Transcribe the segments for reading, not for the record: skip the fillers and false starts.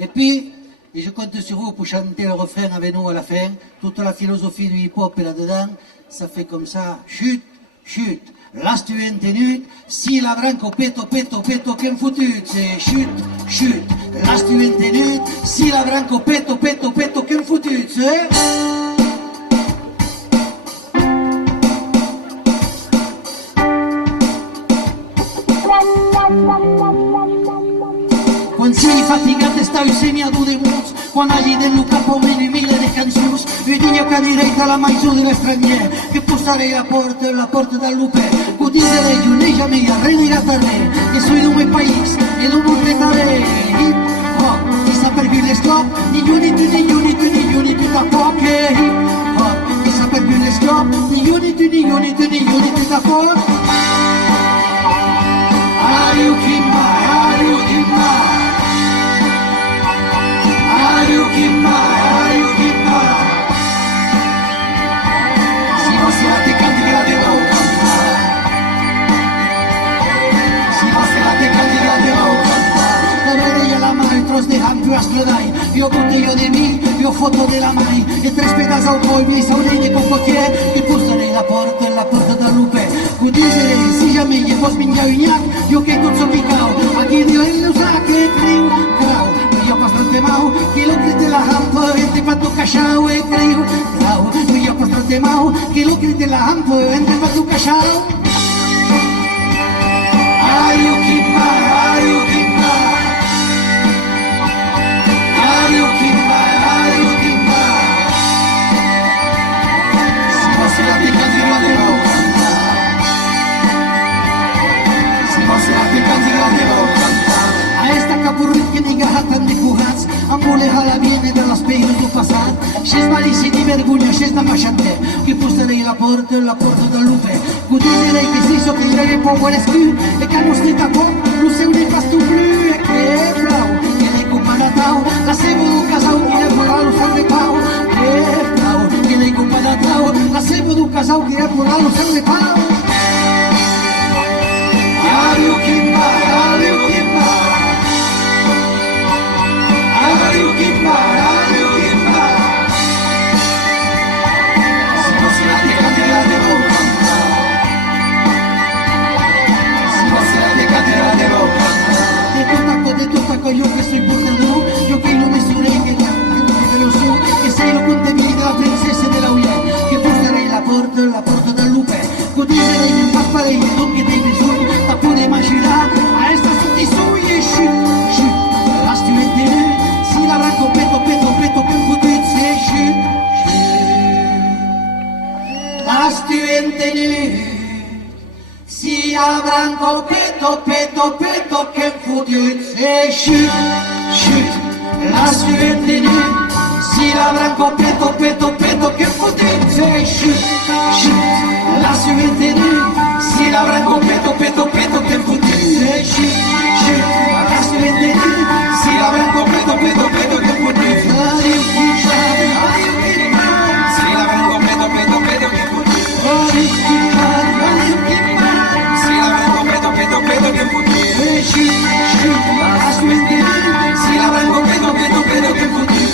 Et puis, je compte sur vous pour chanter le refrain avec nous à la fin. Toute la philosophie du hip-hop est là-dedans. Ça fait comme ça. Chut, chut. La studentenut, si la branco peto, peto, peto, qu'en foutu. C'est chut, chut. La studentenut, si la branco peto, peto, peto, qu'en foutu. C'est... Quan sei fatigat stau segnato de mots, quan hagi del capo meno mille de cançons, e io cadirei dalla maiso delle straniere, che postarei la porta dal lupe, cotiserei giù nei giamei a renegare, che sono in un paese e non un retare. Hip hop, chi sa per più le stop, ni unity da poche. Hip hop, chi sa per più le stop, ni unity da poche. Are you keep my, are you keep my? Si no se la te candidat de vau cantar, si no se la te candidat de vau cantar, la verella la mà, el tros de ham, jo escladai, jo botello de mi, jo foto de la mai, e tres pedazos al coll, mi saurei de cocotier, e posarei la porta del lupe, cotiserei, si ja me fos menjar vinyac, jo que tot som picau, aquí dio el neusac, que criu, grau, jo bastante mau, que lo crite la hampa, entre pa tu cachao, e criu, grau, jo bastante mau, que lo crite la hampa, entre pa tu cachao. Are you keep my, are you keep my? Are you keep my, are you keep my? Si no se la te candidat de vau cantar, si no se la te candidat de vau cantar, a esta capurrit que ni gahatan de pujats, ambuleja la viene de les peines del passat, xes malici ni vergonya, xes de machanter, que posarei la porta del lupe, cotiserei que si so que iré por buen escrit, e que no estic d'acord, lo seu ne pas tu plus, e que flau, que ne comparatau, la seva du casau, que ne por lo sang de pau, que flau, que ne comparatau, la seva du casau, que ne por lo sang de pau. Are you keep my, are you keep my? Are you keep my, are you keep my? Si no se la te candidat de vau cantar, si no se la te candidat de vau cantar, de tot taco, yo que soy portador, yo que no me surrei, que lo so, que sei lo contenido de la princesa de la ulla, que posarei la porta del lupe, cotiserei en pas parell, tot que t'he mesur, ta poder imaginar, a esta sutisui, e xut, xut, la studentenut, si la branco peto, peto, peto, que em fotut, se xut, xut, la studentenut, si la branco peto, peto, peto, que em fotut, se xut, xut, la studentenut, si la branco peto, peto, peto, que em fotut, se xut, xut, la studentenut, si la branco peto, peto, peto, que em fotut, se xut, xut, la studentenut, si la branco peto, peto, peto, que em fotut, si la branco peto, peto, peto, que em fotut, si la branco peto, peto, peto, que em fotut, la studentenut, si la branco peto, peto, peto, que em fotut,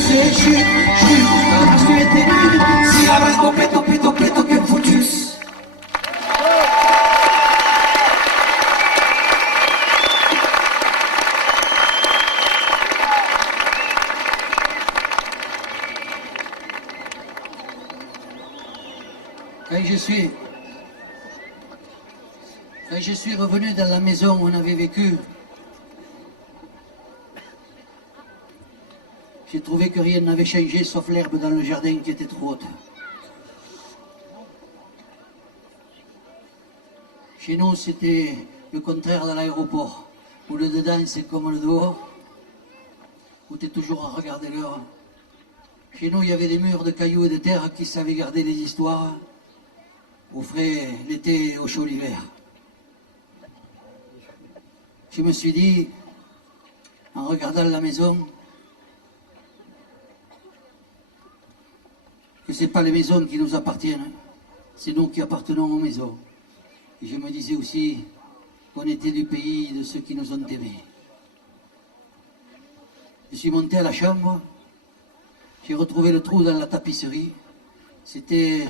la studentenut, si la branco peto, peto, peto, que em fotut. Quand je suis revenu dans la maison où on avait vécu, j'ai trouvé que rien n'avait changé sauf l'herbe dans le jardin qui était trop haute. Chez nous, c'était le contraire de l'aéroport, où le dedans c'est comme le dehors, où tu es toujours à regarder l'heure. Chez nous, il y avait des murs de cailloux et de terre qui savaient garder les histoires, au frais l'été et au chaud l'hiver. Je me suis dit, en regardant la maison, que ce n'est pas les maisons qui nous appartiennent, c'est nous qui appartenons aux maisons. Et je me disais aussi qu'on était du pays de ceux qui nous ont aimés. Je suis monté à la chambre, j'ai retrouvé le trou dans la tapisserie. C'était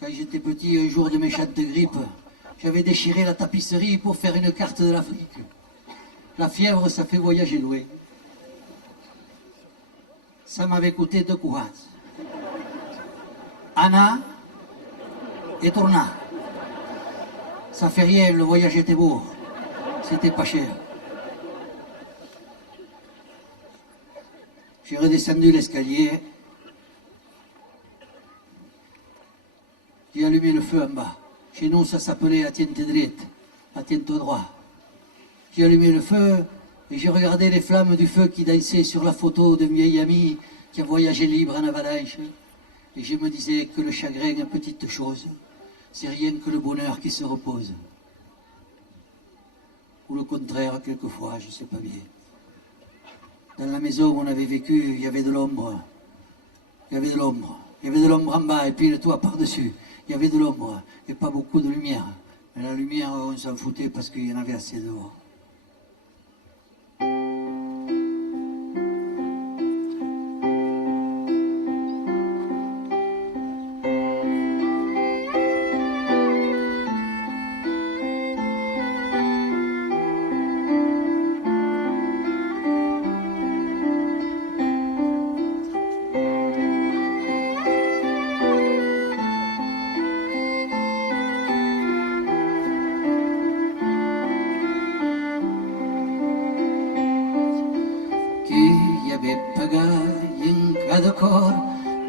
quand j'étais petit, un jour de méchante grippe. J'avais déchiré la tapisserie pour faire une carte de l'Afrique. La fièvre, ça fait voyager loin. Ça m'avait coûté 2 coups. Anna et Tourna. Ça fait rien, le voyage était beau. C'était pas cher. J'ai redescendu l'escalier. J'ai allumé le feu en bas. Chez nous, ça s'appelait Atiente droite, Atiente droit. J'ai allumé le feu et j'ai regardé les flammes du feu qui dansaient sur la photo d'un vieil ami qui a voyagé libre en avalanche. Et je me disais que le chagrin est petite chose. C'est rien que le bonheur qui se repose. Ou le contraire, quelquefois, je ne sais pas bien. Dans la maison où on avait vécu, il y avait de l'ombre. Il y avait de l'ombre. Il y avait de l'ombre en bas et puis le toit par-dessus. Il y avait de l'ombre et pas beaucoup de lumière. Mais la lumière, on s'en foutait parce qu'il y en avait assez dehors.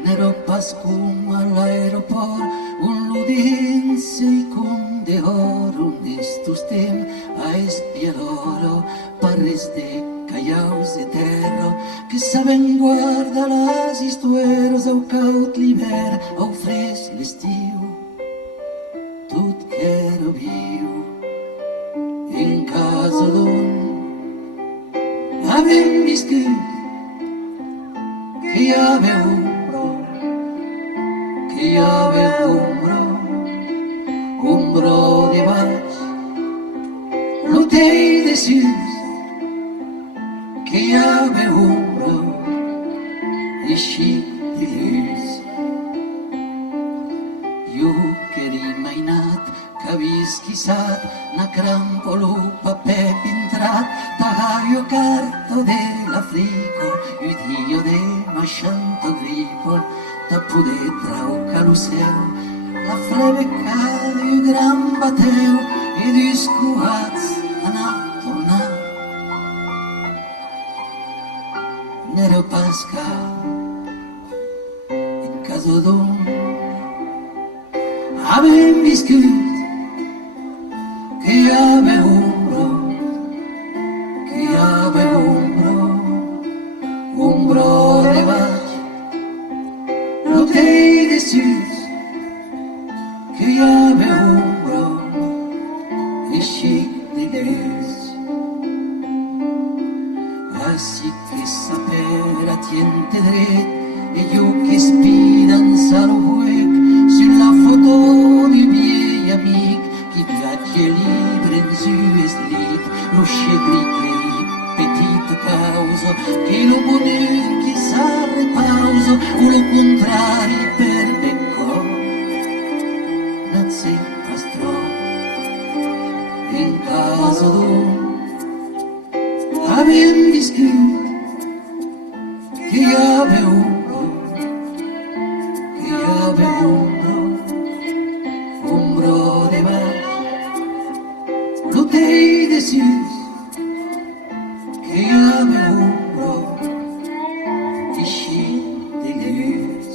Nero pascum all'aeroport, un l'udienza i con de oro, nestus tem a espiadoro, parres de callaus de terra, que saben guarda las histueros au caut l'hivern, au fres l'estiu, tot quero viu, en casa d'un, avem viscut, que hi havia un bro de baix, l'hotel de sis, que hi havia un bro de xic de lluç. Jo que era imaginat que havia esquissat na crampolo paper pintrat, tagario carto de l'Africo, udio de machanto gripo, da poder traucar lo céu, la flebecada i el gran bateu i discuats anar a tornar. N'era pasca en casa d'un, havent viscut que hi havia un bro, que hi havia un bro de baix, l'hotel de sis, que hi havia un bro de xic de lluç. Així que saper atiente dret, e jo que espí dansar o huec, sur la foto du vieil amic qui viatge libre en sues lit, lo xegriquei petita causa, que lo bonheur qui s'ha repausa, o lo contrari per becco, non sei pastrò, in casa d'un, havent viscut, que hi havia un bro, que hi havia un bro de baix, l'hotel de sis, que hi havia un bro de xic de lluç.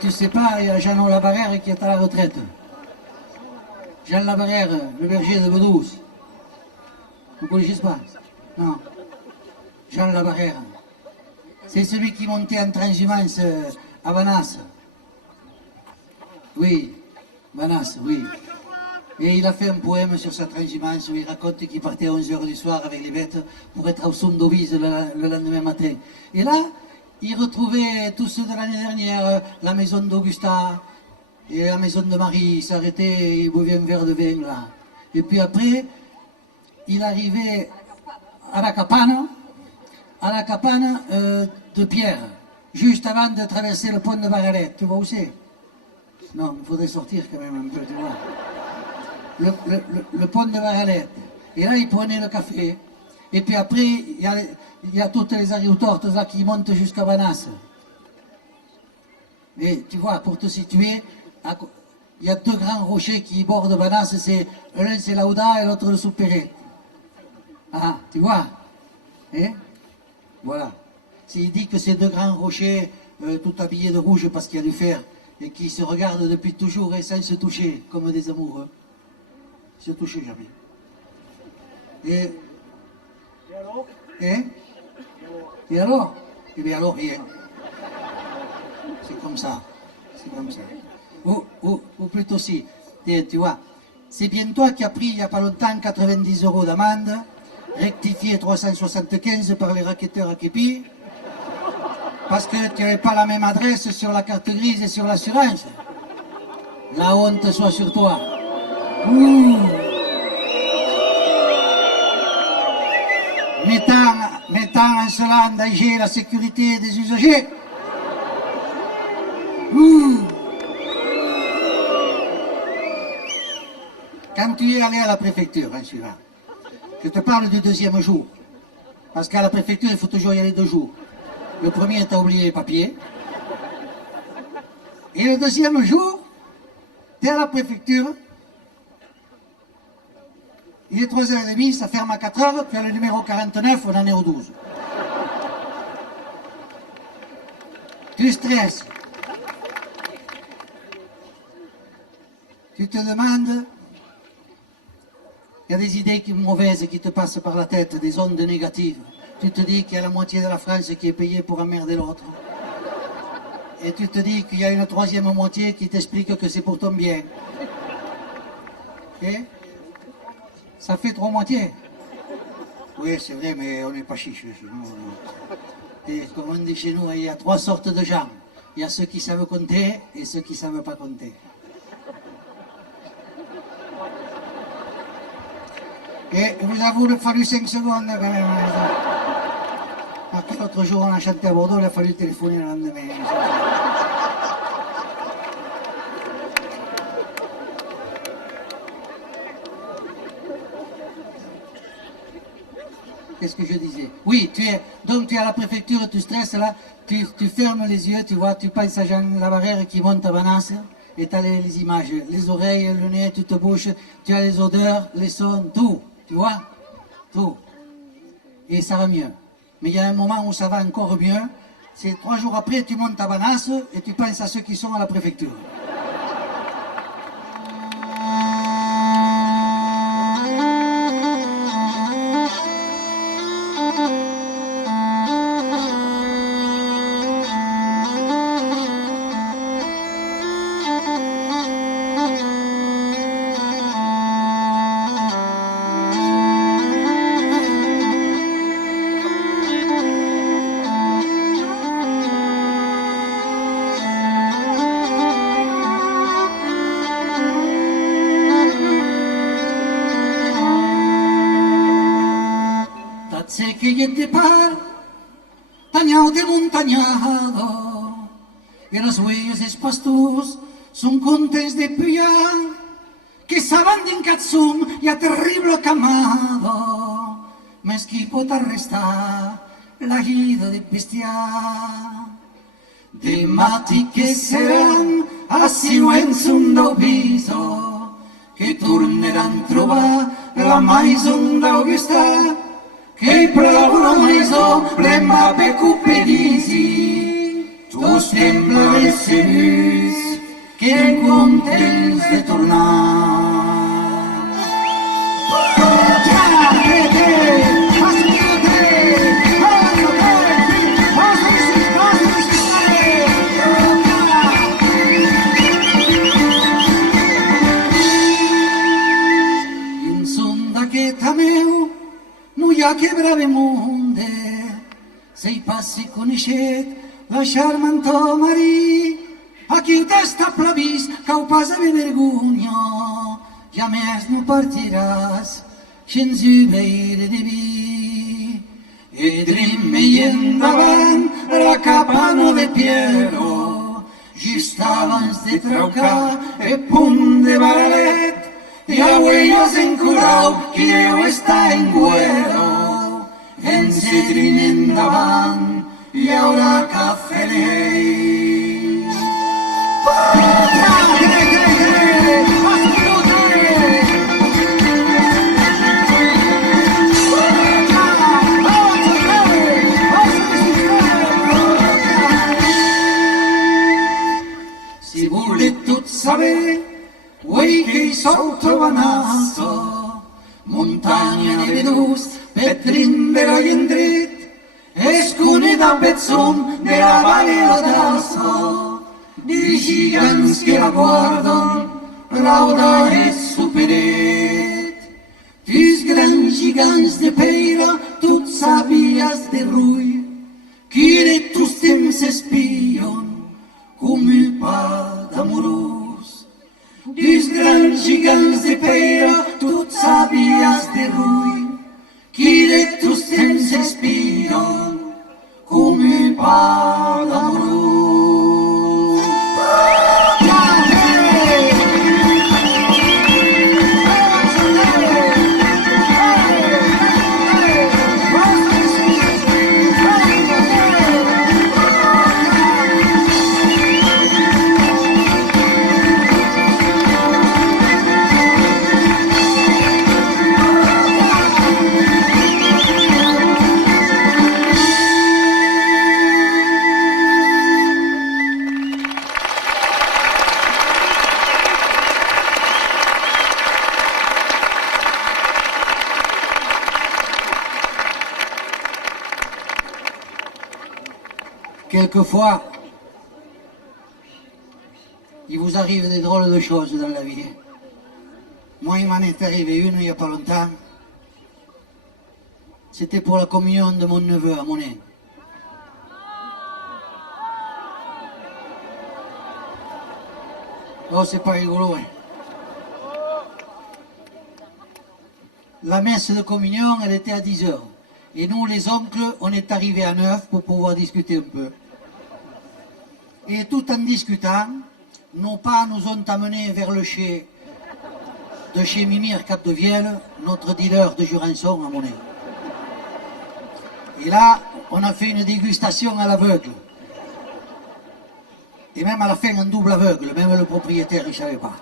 tu sais pas, il y a Jean Labarère qui est à la retraite. Jean Labarère, le berger de Bedouce. Vous ne connaissez pas? Non. Jean Labarère. C'est celui qui montait en transhumance à Banas. Oui, Banas, oui. Et il a fait un poème sur sa transhumance où il raconte qu'il partait à 11h du soir avec les bêtes pour être au Sondovise le lendemain matin. Et là, il retrouvait tous ceux de l'année dernière, la maison d'Augusta et la maison de Marie. Il s'arrêtait et il buvait un verre de vin là. Et puis après, il arrivait à la capane de Pierre, juste avant de traverser le pont de Baralette. Tu vois où c'est? Non, il faudrait sortir quand même un peu, tu vois. Le pont de Baralette. Et là, il prenait le café. Et puis après, il y a toutes les aérotortes là qui montent jusqu'à Banas. Et tu vois, pour te situer, il y a deux grands rochers qui bordent Banas. L'un c'est Lauda et l'autre le Souperet. Ah, tu vois? Et voilà. Il dit que ces deux grands rochers, tout habillés de rouge parce qu'il y a du fer, et qui se regardent depuis toujours et sans se toucher, comme des amoureux. Se toucher jamais. Et alors? Et alors? Eh bien alors rien. C'est comme ça. C'est comme ça. Ou plutôt si, tu vois, c'est bien toi qui as pris il n'y a pas longtemps 90 € d'amende, rectifié 375 par les raquetteurs à Képi, parce que tu n'avais pas la même adresse sur la carte grise et sur l'assurance. La honte soit sur toi. Mettant en cela en danger la sécurité des usagers. Quand tu es allé à la préfecture, hein, Sylvain, je te parle du deuxième jour. Parce qu'à la préfecture, il faut toujours y aller 2 jours. Le premier, tu as oublié les papiers. Et le deuxième jour, tu es à la préfecture. Il est 3h30, ça ferme à 4h, tu as le numéro 49, on en est au 12. Tu stresses. Tu te demandes, il y a des idées mauvaises qui te passent par la tête, des ondes négatives. Tu te dis qu'il y a la moitié de la France qui est payée pour emmerder l'autre. Et tu te dis qu'il y a une troisième moitié qui t'explique que c'est pour ton bien. Et ça fait 3 moitiés. Oui, c'est vrai, mais on n'est pas chiche chez nous. Et comme on dit chez nous, il y a 3 sortes de gens. Il y a ceux qui savent compter et ceux qui ne savent pas compter. Et vous avoue, il a fallu 5 secondes quand même. Après, l'autre jour, on a chanté à Bordeaux, il a fallu téléphoner le lendemain. Qu'est-ce que je disais? Oui, donc tu es à la préfecture, tu stresses là, tu fermes les yeux, tu vois, tu penses à Jean Labarère qui monte à Banas, et tu as les images, les oreilles, le nez, tu te bouches, tu as les odeurs, les sons, tout, tu vois, tout. Et ça va mieux. Mais il y a un moment où ça va encore mieux, c'est 3 jours après, tu montes à Banas et tu penses à ceux qui sont à la préfecture. Sé que y de par, tañao de montañado, y los güeyes es pastos son contes de pillar, que saben d'en catsum y a terrible camado, mes qui pot arrestar la guida de bestiar. De mati que seran a sinuensum d'auviso, que torneran trobar la maison d'Augusta, che provono meso l'emma pe cupedisi Tots temples seus que eren contents de tornar. No hi ha que brave monde, se hi passi coneixet la xarmantor marí. Aquí t'està previst que ho passa de vergonya, ja més no partiràs sense beure de vi. Edrem i endavant la capana de Piero, just abans de traucar el punt de Baralet. Y abuelos en curau, qui deu estar en güero, en cedrin endavant, hi haurà cafè d'ell. Si voleu tot saber, Uei che i sottovanasso, montagna di vedus, petrin della gendret, escune da pezzon della valle d'Odasso, di gigants che la guardon, rauda e superet. Tis grans gigants de peira, tut sabias de rui, qui de tus temps espion, com il pa d'amorós. Tis grans gigants de peira, tot sabies de rui, qui de tus temps espion, com el pa d'amorós. Quelquefois, il vous arrive des drôles de choses dans la vie. Moi, il m'en est arrivé une il n'y a pas longtemps. C'était pour la communion de mon neveu à Monin. Oh, c'est pas rigolo, hein. La messe de communion, elle était à 10 heures. Et nous, les oncles, on est arrivés à 9 pour pouvoir discuter un peu. Et tout en discutant, nos pas nous ont amenés vers le chai de chez Mimir Capdevielle, notre dealer de Jurançon à Monin. Et là, on a fait une dégustation à l'aveugle. Et même à la fin, un double aveugle, même le propriétaire, il ne savait pas.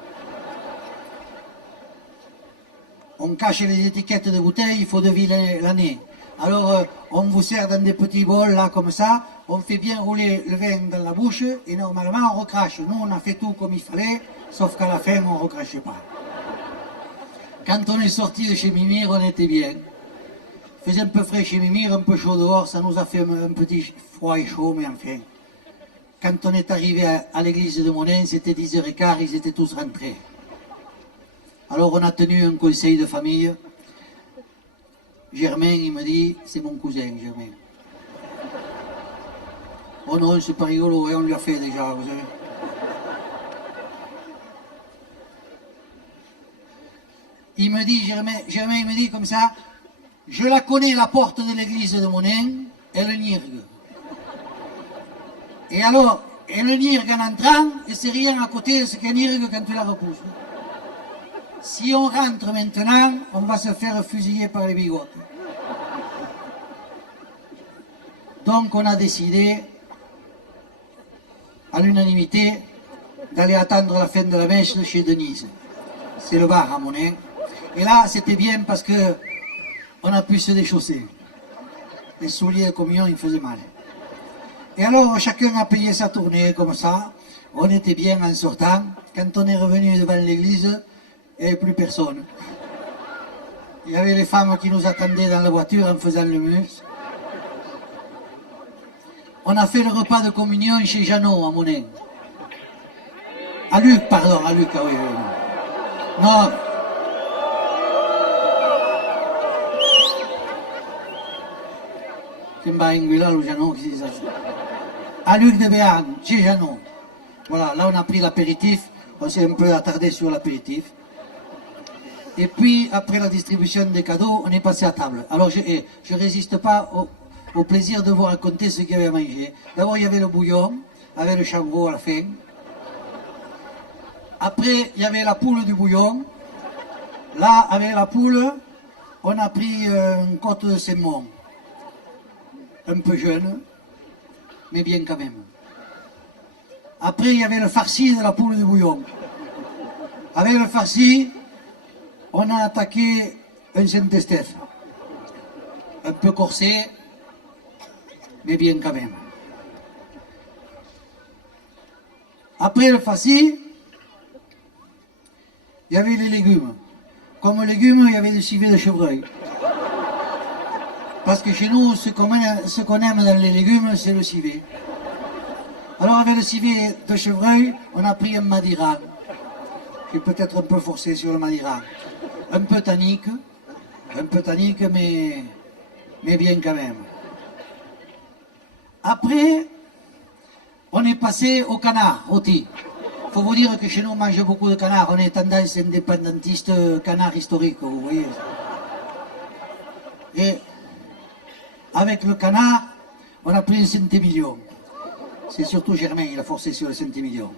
On cache les étiquettes de bouteilles, il faut deviner l'année. Alors, on vous sert dans des petits bols, là, comme ça, on fait bien rouler le vin dans la bouche, et normalement, on recrache. Nous, on a fait tout comme il fallait, sauf qu'à la fin, on ne recrache pas. Quand on est sorti de chez Mimir, on était bien. Il faisait un peu frais chez Mimir, un peu chaud dehors, ça nous a fait un petit froid et chaud, mais enfin. Quand on est arrivé à l'église de Monin, c'était 10h15, ils étaient tous rentrés. Alors, on a tenu un conseil de famille. Germain, il me dit, c'est mon cousin, Germain. Oh non, c'est pas rigolo, on lui a fait déjà, vous savez. Il me dit, Germain, il me dit comme ça, je la connais, la porte de l'église de Monin, elle nirgue. Et alors, elle nirgue en entrant, et c'est rien à côté de ce qu'elle nirgue quand tu la repousses. Si on rentre maintenant, on va se faire fusiller par les bigotes. Donc on a décidé, à l'unanimité, d'aller attendre la fin de la messe chez Denise. C'est le bar à Monin. Et là, c'était bien parce que on a pu se déchausser. Les souliers de communion, ils faisaient mal. Et alors, chacun a payé sa tournée comme ça. On était bien en sortant. Quand on est revenu devant l'église, il n'y avait plus personne. Il y avait les femmes qui nous attendaient dans la voiture en faisant le mus. On a fait le repas de communion chez Jeannot, à Monin. À Luc, pardon, à Luc, ah oui, oui. Non. À Luc de Béarn, chez Jeannot. Voilà, là on a pris l'apéritif, on s'est un peu attardé sur l'apéritif. Et puis, après la distribution des cadeaux, on est passé à table. Alors je ne résiste pas au plaisir de vous raconter ce qu'il y avait à manger. D'abord, il y avait le bouillon, avec le chambreau à la fin. Après, il y avait la poule du bouillon. Là, avec la poule, on a pris une côte de saumon. Un peu jeune, mais bien quand même. Après, il y avait le farci de la poule du bouillon. Avec le farci, on a attaqué un Saint-Estèphe. Un peu corsé, mais bien quand même. Après le farci, il y avait les légumes. Comme légumes, il y avait des civets de chevreuil. Parce que chez nous, ce qu'on aime dans les légumes, c'est le civet. Alors avec le civet de chevreuil, on a pris un Madeira. J'ai peut-être un peu forcé sur le Madeira. Un peu tannique, mais bien quand même. Après, on est passé au canard rôti. Il faut vous dire que chez nous, on mange beaucoup de canard. On est tendance indépendantiste canard historique, vous voyez. Et avec le canard, on a pris un centimillion. C'est surtout Germain, il a forcé sur le centimillion.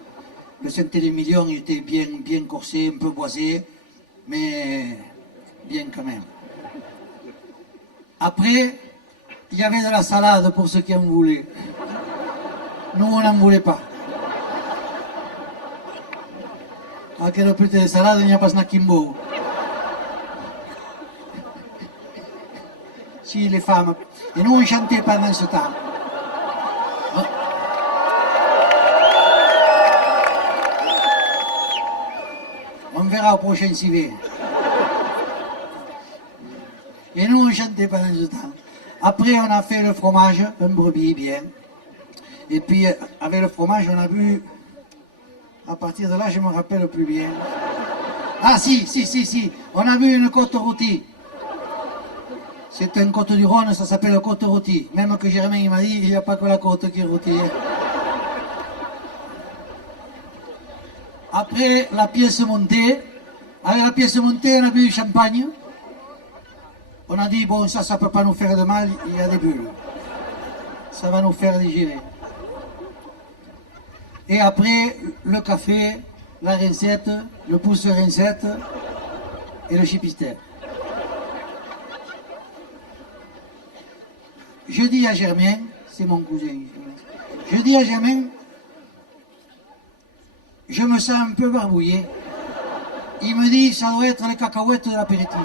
Le centimillion était bien corsé, un peu boisé, mais bien quand même. Après, il y avait de la salade pour ceux qui en voulaient. Nous, on n'en voulait pas. À quelle petite de salade, il n'y a pas de kimbo. Si, les femmes. Et nous, on chantait pendant ce temps. On verra au prochain civet. Et nous, on chantait pendant ce temps. Après, on a fait le fromage, un brebis, bien. Et puis, avec le fromage, on a bu... À partir de là, je ne me rappelle plus bien. Ah, si. On a bu une côte rôtie. C'est une côte du Rhône, ça s'appelle côte rôtie. Même que Germain, il m'a dit, il n'y a pas que la côte qui est rôtie. Après, la pièce montée. Avec la pièce montée, on a bu du champagne. On a dit, bon, ça ne peut pas nous faire de mal, il y a des bulles. Ça va nous faire digérer. Et après, le café, la rincette, le pouce rincette et le chipister. Je dis à Germain, c'est mon cousin, je dis à Germain, je me sens un peu barbouillé. Il me dit, ça doit être les cacahuètes de l'apéritif.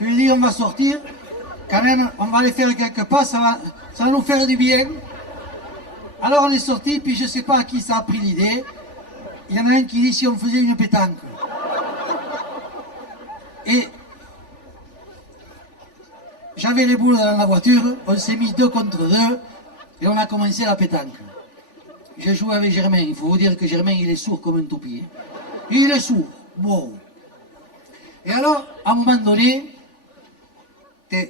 Je lui dis, on va sortir. Quand même, on va aller faire quelques pas, ça va nous faire du bien. Alors on est sorti, puis je ne sais pas à qui ça a pris l'idée. Il y en a un qui dit si on faisait une pétanque. Et j'avais les boules dans la voiture, on s'est mis 2 contre 2 et on a commencé la pétanque. J'ai joué avec Germain, il faut vous dire que Germain il est sourd comme un toupie. Il est sourd, bon. Et alors, à un moment donné,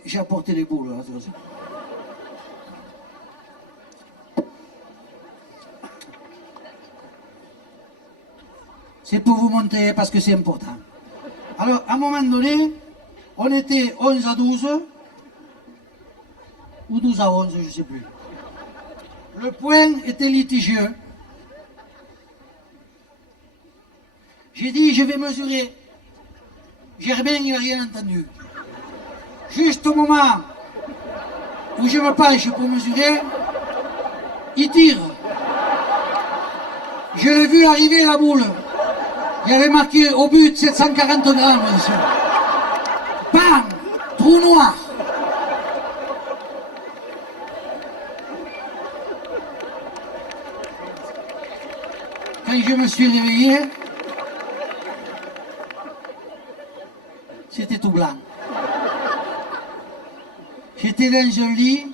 j'ai apporté les boules. Là, c'est pour vous montrer parce que c'est important. Alors, à un moment donné, on était 11 à 12, ou 12 à 11, je ne sais plus. Le point était litigieux. J'ai dit, je vais mesurer. Germain, il n'a rien entendu. Juste au moment où je me penche pour mesurer, il tire. Je l'ai vu arriver la boule. Il y avait marqué au but 740 grammes. Monsieur. tout noir. Quand je me suis réveillé, c'était tout blanc. J'étais dans un lit,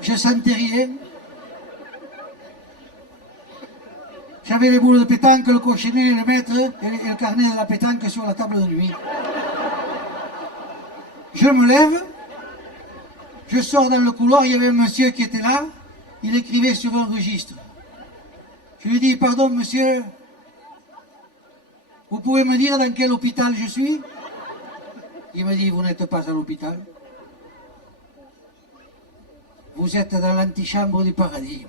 je sentais rien. J'avais les boules de pétanque, le cochinet, le maître et le carnet de la pétanque sur la table de nuit. Je me lève, je sors dans le couloir, il y avait un monsieur qui était là, il écrivait sur un registre. Je lui dis, pardon monsieur, vous pouvez me dire dans quel hôpital je suis? Il me dit, vous n'êtes pas à l'hôpital. Vous êtes dans l'antichambre du paradis.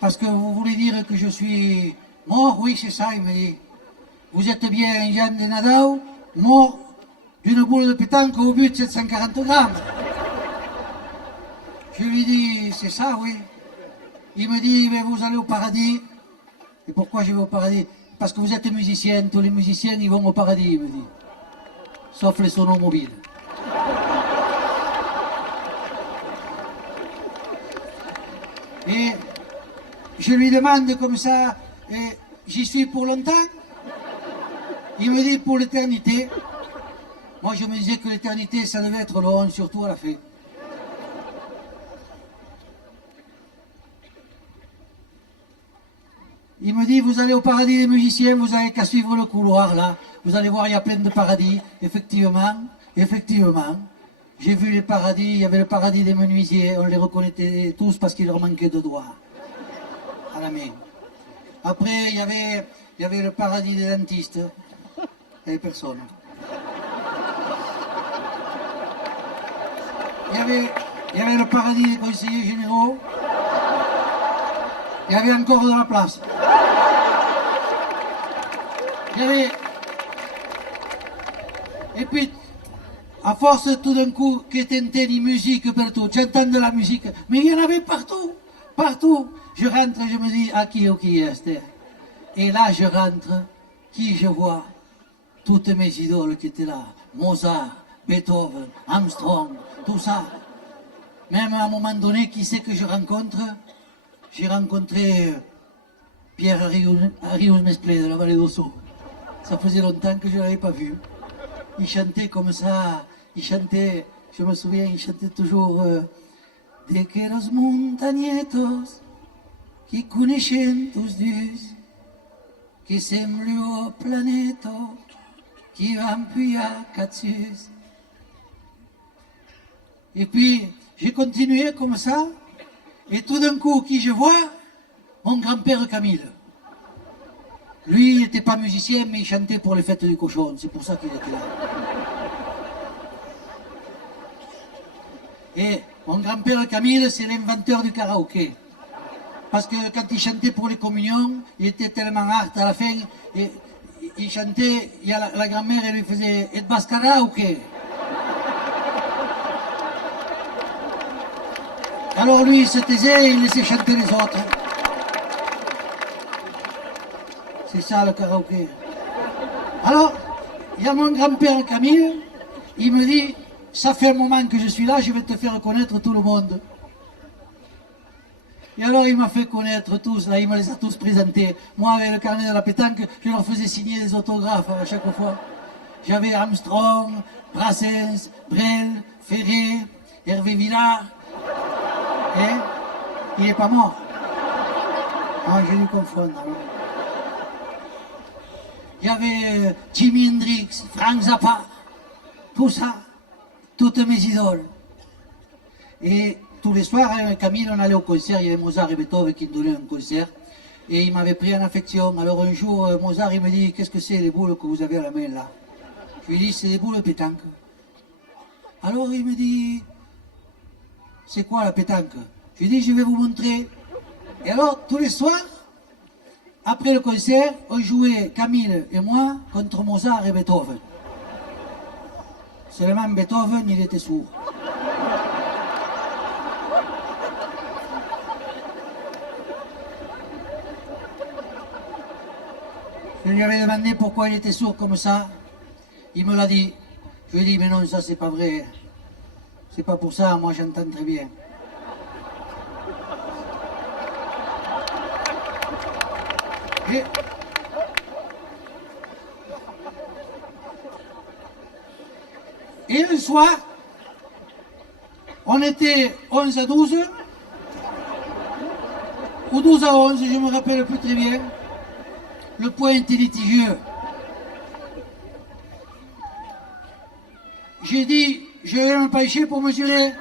Parce que vous voulez dire que je suis mort? Oui, c'est ça, il me dit. Vous êtes bien Jean de Nadao, mort d'une boule de pétanque au but de 740 grammes. Je lui dis, c'est ça, oui. Il me dit, mais vous allez au paradis. Et pourquoi je vais au paradis? Parce que vous êtes musicien, tous les musiciens, ils vont au paradis, il me dit. Sauf les sonomobiles. Et je lui demande comme ça, j'y suis pour longtemps? Il me dit pour l'éternité. Moi je me disais que l'éternité ça devait être long, surtout à la fin. Il me dit, vous allez au paradis des musiciens, vous n'avez qu'à suivre le couloir là. Vous allez voir, il y a plein de paradis. Effectivement, j'ai vu les paradis, il y avait le paradis des menuisiers, on les reconnaissait tous parce qu'il leur manquait de doigts à la main. Après, il y avait le paradis des dentistes, il n'y avait personne. Il y avait le paradis des conseillers généraux, il y avait encore de la place. Il y avait... Et puis, à force tout d'un coup, que t'entends musique partout, j'entends de la musique, mais il y en avait partout, partout. Je rentre, je me dis, qui est? Et là, je rentre, qui je vois? Toutes mes idoles qui étaient là, Mozart, Beethoven, Armstrong, tout ça. Même à un moment donné, qui c'est que je rencontre? J'ai rencontré Pierre Arius Mesplé de la Vallée d'Ossau. Ça faisait longtemps que je ne l'avais pas vu. Il chantait comme ça, il chantait, je me souviens, il chantait toujours de que los montañetos qui coneixen tous dius, qui semblent au planeto, qui van pujar catsus. Et puis, j'ai continué comme ça, et tout d'un coup, qui je vois? Mon grand-père Camille. Lui, il n'était pas musicien, mais il chantait pour les fêtes du cochon, c'est pour ça qu'il était là. Et mon grand-père Camille, c'est l'inventeur du karaoké. Parce que quand il chantait pour les communions, il était tellement hard à la fin, et il chantait, il y a la grand-mère, elle lui faisait « Et bas karaoké ». Alors lui, il se taisait et il laissait chanter les autres. C'est ça le karaoké. Alors, il y a mon grand-père Camille, il me dit, ça fait un moment que je suis là, je vais te faire connaître tout le monde. Et alors il m'a fait connaître tous, là, il me les a tous présentés. Moi, avec le carnet de la pétanque, je leur faisais signer des autographes à chaque fois. J'avais Armstrong, Brassens, Brel, Ferré, Hervé Villard. Et il n'est pas mort. Ah, j'ai dû confondre. Il y avait Jimi Hendrix, Frank Zappa, tout ça, toutes mes idoles. Et tous les soirs, avec Camille, on allait au concert, il y avait Mozart et Beethoven qui me donnaient un concert. Et il m'avait pris en affection. Alors un jour, Mozart, il me dit, qu'est-ce que c'est les boules que vous avez à la main là? Je lui dis, c'est des boules de pétanque. Alors il me dit, c'est quoi la pétanque? Je lui dis, je vais vous montrer. Et alors, tous les soirs, après le concert, on jouait, Camille et moi, contre Mozart et Beethoven. Seulement Beethoven, il était sourd. Je lui lui avais demandé pourquoi il était sourd comme ça. Il me l'a dit. Je lui ai dit, mais non, ça c'est pas vrai. C'est pas pour ça, moi j'entends très bien. Et le soir, on était 11 à 12, ou 12 à 11, je me rappelle plus très bien. Le point était litigieux. J'ai dit, je vais me pencher pour mesurer.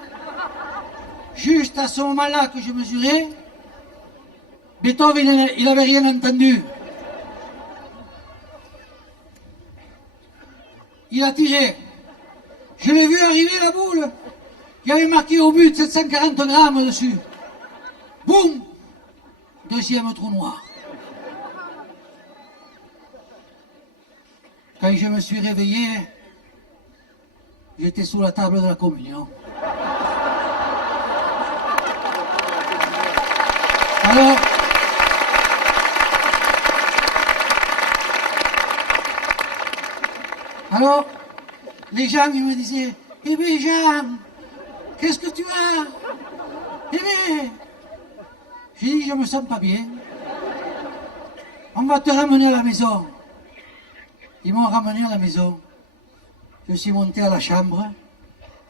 Juste à ce moment-là que je mesurais, Beethoven, il n'avait rien entendu. Il a tiré. Je l'ai vu arriver la boule. Il y avait marqué au but 740 grammes dessus. Boum! Deuxième trou noir. Quand je me suis réveillé, j'étais sous la table de la communion. Alors, les gens, ils me disaient, eh bien Jean, qu'est-ce que tu as? Eh bien, j'ai dit, je me sens pas bien. On va te ramener à la maison. Ils m'ont ramené à la maison. Je suis monté à la chambre.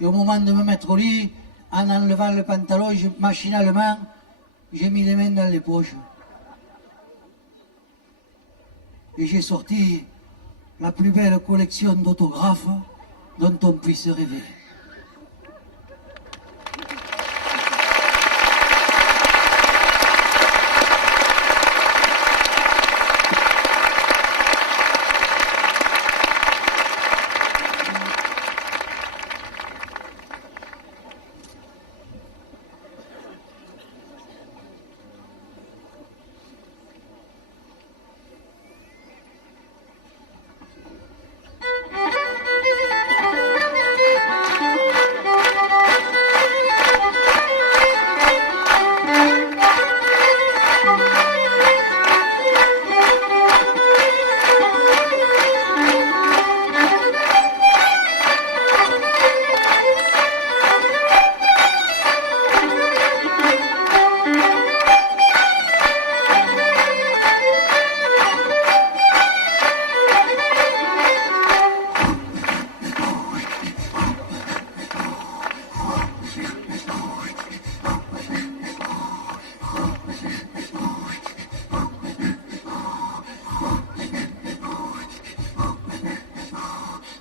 Et au moment de me mettre au lit, en enlevant le pantalon, machinalement, j'ai mis les mains dans les poches. Et j'ai sorti la plus belle collection d'autographes dont on puisse rêver.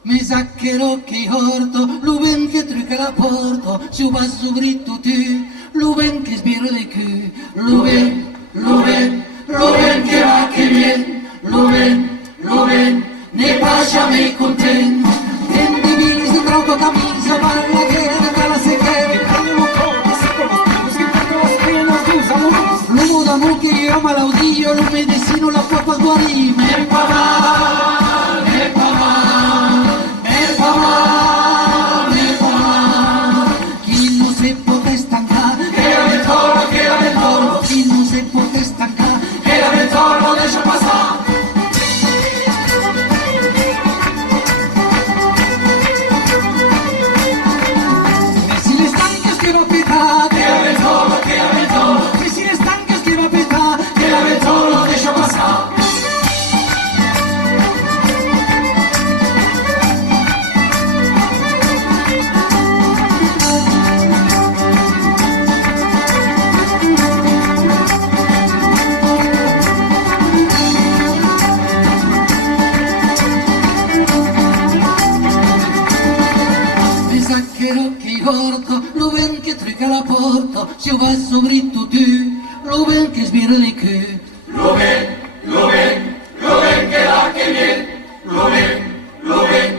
Mi zacchero che orto, l'uven che truca la porto, si va subito tu, l'uven che sbirra le cu, l'uven che va che vien, l'uven, ne pásame content, en divisa, troco camisa, balla che ne la sequera, l'uomo d'amor che io ama l'audio, lo medicino la può guarire, me pa' chi non si può estancare, che la ventolo, chi non si può estancare, che la ventolo lascia passare. E si le stanche scrivo a pietà, che la ventolo, e si le stanche scrivo a pietà, che la ventolo lascia passare. L'uven che truca la porta, si va subito tu, l'uven che sbirra le cu, l'uven che va che viene, l'uven